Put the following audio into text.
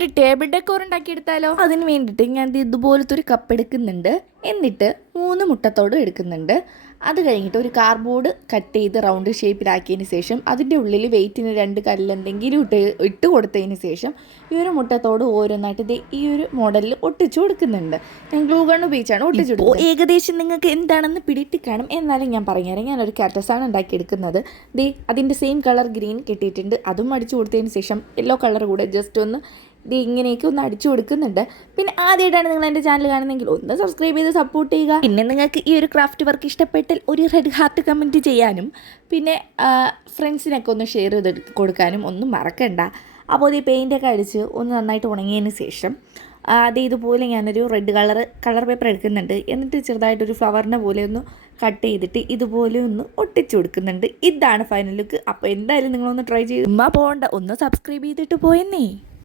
നമുക്കൊരു table decor ഉണ്ടാക്കിയെടുത്താലോ? അതിന് വേണ്ടിയിട്ട് ഞാൻ ഇതുപോലത്തെ ഒരു കപ്പ് എടുക്കുന്നുണ്ട്. എന്നിട്ട് 3 മുട്ടത്തോട് എടുക്കുന്നുണ്ട്. അത് കഴിഞ്ഞിട്ട് ഒരു കാർഡ്ബോർഡ് കട്ട് ചെയ്ത് റൗണ്ട് ഷേപ്പിലാക്കിയതിന് ശേഷം അതിൻ്റെ ഉള്ളിൽ വെയിറ്റിന് 2 കല്ല് എന്തെങ്കിലും ഇട്ട് കൊടുത്തതിന് ശേഷം ഈ ഒരു മുട്ടത്തോട് ഓരോന്നായിട്ട് ഈ ഒരു മോഡലിൽ ഒട്ടിച്ചു കൊടുക്കുന്നുണ്ട്. ഞാൻ ഗ്ലൂ ഗൺ ഉപയോഗിച്ചാണ് ഒട്ടിച്ചു കൊടുക്കുന്നത്. ഏകദേശം നിങ്ങൾക്ക് എന്താണെന്ന് പിടിയിട്ട് കാണും. എന്നാലും ഞാൻ പറഞ്ഞുതരാം. ഞാനൊരു കാറ്റസാണ് ഉണ്ടാക്കിയെടുക്കുന്നത്. അതിൻ്റെ സെയിം കളർ ഗ്രീൻ കിട്ടിയിട്ടുണ്ട്. അതും അടിച്ചു കൊടുത്തതിന് ശേഷം യെല്ലോ കളർ കൂടെ ജസ്റ്റ് ഒന്ന് ഇങ്ങനെയൊക്കെ ഒന്ന് അടിച്ചു കൊടുക്കുന്നുണ്ട്. പിന്നെ ആദ്യമായിട്ടാണ് നിങ്ങൾ എൻ്റെ ചാനൽ കാണുന്നതെങ്കിൽ ഒന്ന് സബ്സ്ക്രൈബ് ചെയ്ത് സപ്പോർട്ട് ചെയ്യുക. പിന്നെ നിങ്ങൾക്ക് ഈ ഒരു ക്രാഫ്റ്റ് വർക്ക് ഇഷ്ടപ്പെട്ടാൽ ഒരു റെഡ് ഹാർട്ട് കമൻറ്റ് ചെയ്യാനും പിന്നെ ഫ്രണ്ട്സിനൊക്കെ ഒന്ന് ഷെയർ ചെയ്ത് കൊടുക്കാനും ഒന്നും മറക്കണ്ട. അപ്പോൾ ഈ പെയിൻ്റൊക്കെ അടിച്ച് ഒന്ന് നന്നായിട്ട് ഉണങ്ങിയതിന് ശേഷം ഇതുപോലെ ഞാനൊരു റെഡ് കളർ പേപ്പർ എടുക്കുന്നുണ്ട്. എന്നിട്ട് ചെറുതായിട്ടൊരു ഫ്ലവറിനെ പോലെ ഒന്ന് കട്ട് ചെയ്തിട്ട് ഇതുപോലെ ഒന്ന് ഒട്ടിച്ചു കൊടുക്കുന്നുണ്ട്. ഇതാണ് ഫൈനൽ ലുക്ക്. അപ്പോൾ എന്തായാലും നിങ്ങളൊന്ന് ട്രൈ ചെയ്ത് പോകണ്ട, ഒന്ന് സബ്സ്ക്രൈബ് ചെയ്തിട്ട് പോയെന്നേ.